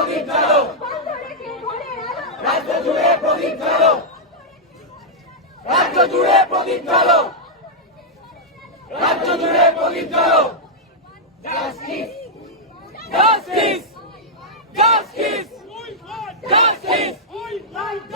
প্রদীপ জ্বালো, রাজ্য জুড়ে প্রদীপ জ্বালো, রাজ্য জুড়ে প্রদীপ জ্বালো, রাজ্য জুড়ে প্রদীপ জ্বালো। Justice, justice, justice, justice,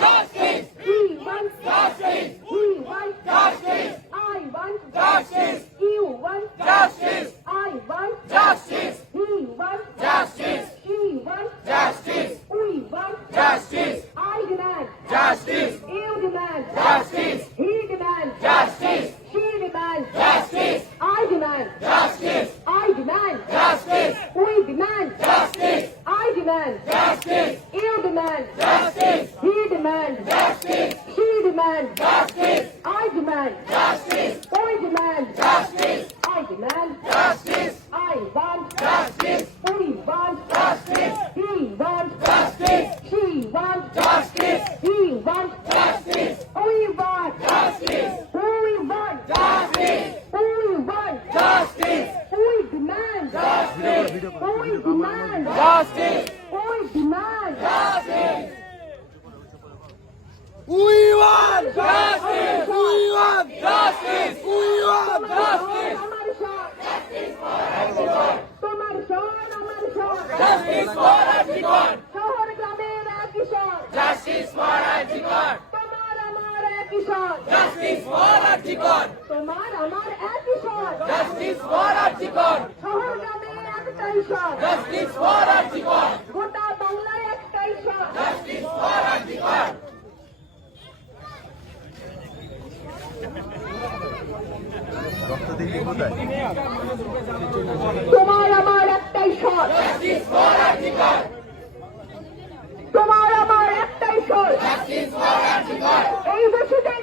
justice, We want justice, we want justice, I want justice, you want justice, I want justice, he want justice, she want justice, we want justice, I demand justice, you demand justice, he demand justice, she demand justice, I demand justice, I demand justice, we demand justice, I demand justice, you demand justice, he demand justice, she demand justice, I demand justice, we demand justice, I demand justice, I want justice, we want justice, he want justice, she want justice, he want justice, we want justice, we want justice, we want justice, we demand justice, we demand justice, we demand justice. We want justice. We want justice. We want justice. আমার সব তোমার সব আমার সব Justice for Arjikar. শহর গ্রামের একই সব Justice for Arjikar. তোমার আমার একই সব Justice for Arjikar. তোমার আমার একই সব Justice for Arjikar. শহর গ্রামে একটাই সব Justice for Arjikar. গোটা বাংলায় একটাই সব Justice for Arjikar. তোমার আমার একটাই সব Justice for Arjikar. তোমার আমার একটাই সব Justice for Arjikar. এই দোষীদের